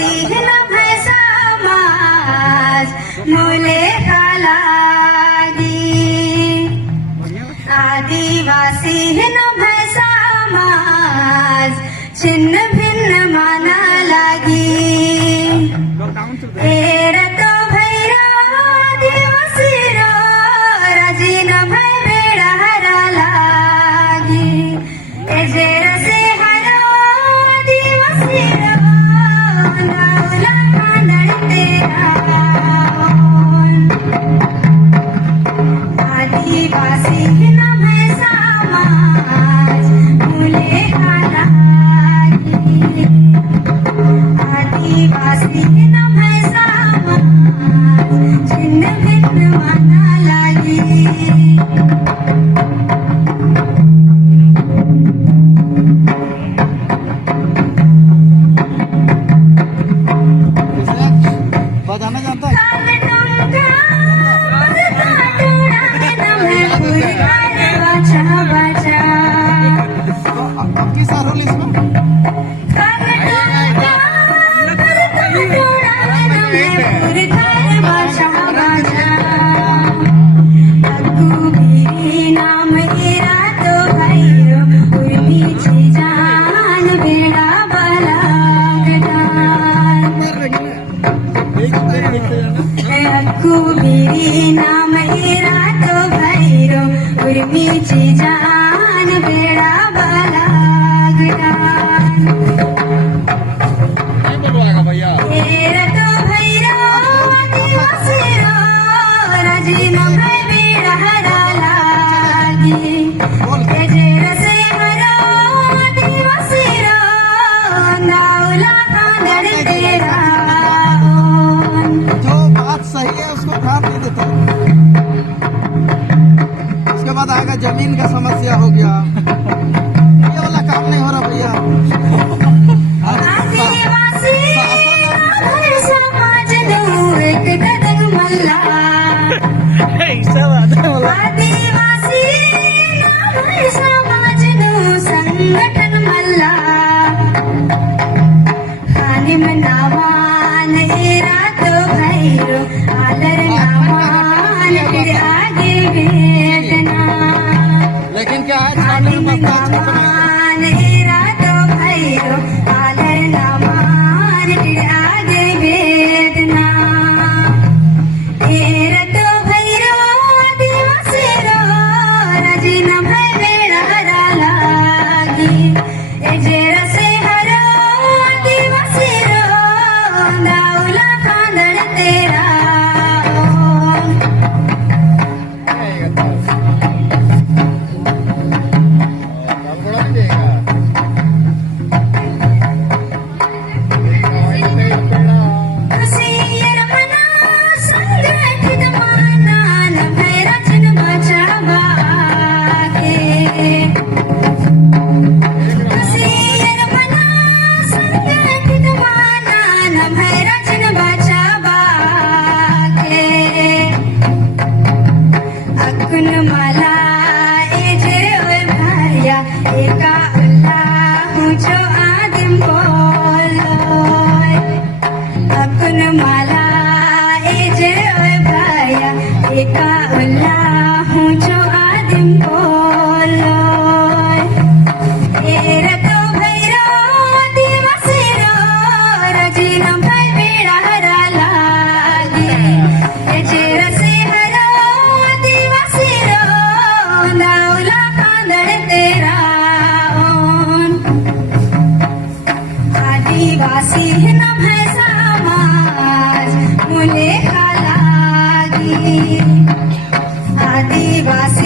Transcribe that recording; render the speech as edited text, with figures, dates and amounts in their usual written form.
आदिवासी न समाज मुले लागी आदिवासी न समाज छिन्न भिन्न माना लागी एरतो भैरा आदिवासी रो राजी न भय बेड़ा हरा लागी एजेर से हरो आदिवासी रो नावला कांदड़ तेरा आदिवासी न भय समाज मुले लागी आदिवासी न भय समाज छिन्न भिन्न माना लागी बजाना जानता है? अब किस रोल इसमें? कुबीरी नाम हेरा तो भैरो उर्मीची जान बेड़ा बलागदान नहीं बोलवाएगा भैया। हेरा तो भैरो आदिवासी रो राजी न भय बेड़ा हरा लागी एजेर से हरो आदिवासी रो नावला कांदड़ तेरा जो बात सही है उसको ध्यान नहीं देते। उसके बाद आएगा जमीन का समस्या हो गया, ये वाला काम नहीं हो रहा भैया। आदिवासी समाज नो एक कदम मल्ला आदिवासी समाज नो संगठन मल्ला खानिम नामान हेरा तो भैरो आलर नामान फिर आगे वेदना लेकिन क्या है छानने में मस्ता नामान हेरा तो भैरो आलर नामान फिर आगे वेदना हेरा तो भैरो आदिवासी रो राजी न भय बेड़ा हरा लागी एजेर से हरो आदिवासी रो नावला कांदड़ तेरा खुशियर मना संगठित माना न भय रचन बचावा के खुशियर मना संगठित माना न भय रचन बचावा के अकुन माला एजे ओय भाया एका अल्लाह जो आदिम बोलोय अकुन माला एजे ओय भाया एका अल्लाह जो आदिम बोलोय एरा तो भैरो आदिवासी रो राजी न भय बेड़ा हरा लागी एजेर से हरो आदिवासी रो नावला कांदड़ तेरा आदिवासी न भय समाज मुले लागी आदिवासी